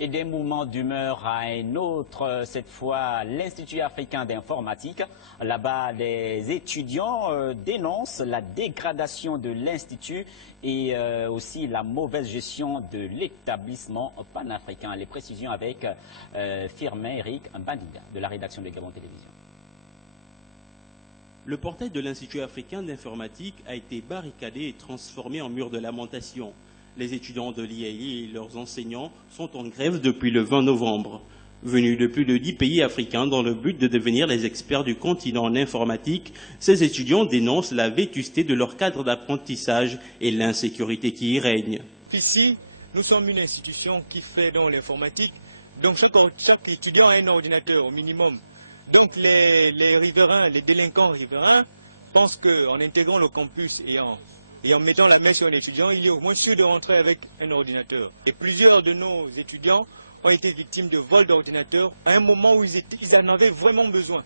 Et des mouvements d'humeur à un autre, cette fois l'Institut africain d'informatique. Là-bas, les étudiants dénoncent la dégradation de l'Institut et aussi la mauvaise gestion de l'établissement panafricain. Les précisions avec Firmin Eric Mbandinga de la rédaction de Gabon Télévision. Le portail de l'Institut africain d'informatique a été barricadé et transformé en mur de lamentation. Les étudiants de l'IAI et leurs enseignants sont en grève depuis le 20 novembre. Venus de plus de 10 pays africains dans le but de devenir les experts du continent en informatique, ces étudiants dénoncent la vétusté de leur cadre d'apprentissage et l'insécurité qui y règne. Ici, nous sommes une institution qui fait dans l'informatique, donc chaque étudiant a un ordinateur au minimum. Donc les riverains, les délinquants riverains pensent qu'en intégrant le campus et en mettant la main sur un étudiant, il est au moins sûr de rentrer avec un ordinateur. Et plusieurs de nos étudiants ont été victimes de vols d'ordinateurs à un moment où ils en avaient vraiment besoin,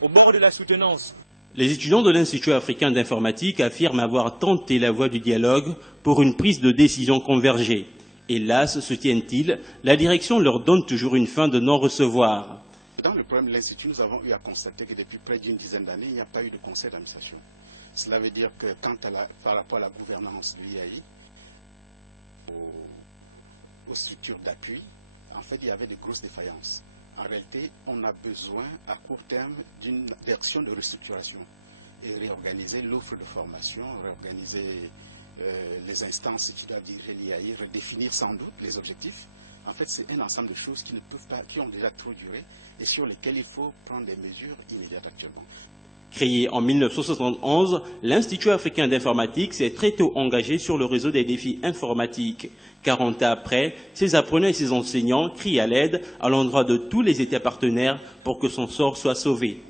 au bord de la soutenance. Les étudiants de l'Institut africain d'informatique affirment avoir tenté la voie du dialogue pour une prise de décision convergée. Hélas, soutiennent-ils, la direction leur donne toujours une fin de non-recevoir. Dans le problème de l'Institut, nous avons eu à constater que depuis près d'une dizaine d'années, il n'y a pas eu de conseil d'administration. Cela veut dire que par rapport à la gouvernance de l'IAI, aux structures d'appui, en fait, il y avait de grosses défaillances. En réalité, on a besoin à court terme d'une action de restructuration et réorganiser l'offre de formation, réorganiser les instances qui doivent diriger l'IAI, redéfinir sans doute les objectifs. En fait, c'est un ensemble de choses qui ne peuvent pas, qui ont déjà trop duré et sur lesquelles il faut prendre des mesures immédiates actuellement. Créé en 1971, l'Institut africain d'informatique s'est très tôt engagé sur le réseau des défis informatiques. 40 ans après, ses apprenants et ses enseignants crient à l'aide à l'endroit de tous les États partenaires pour que son sort soit sauvé.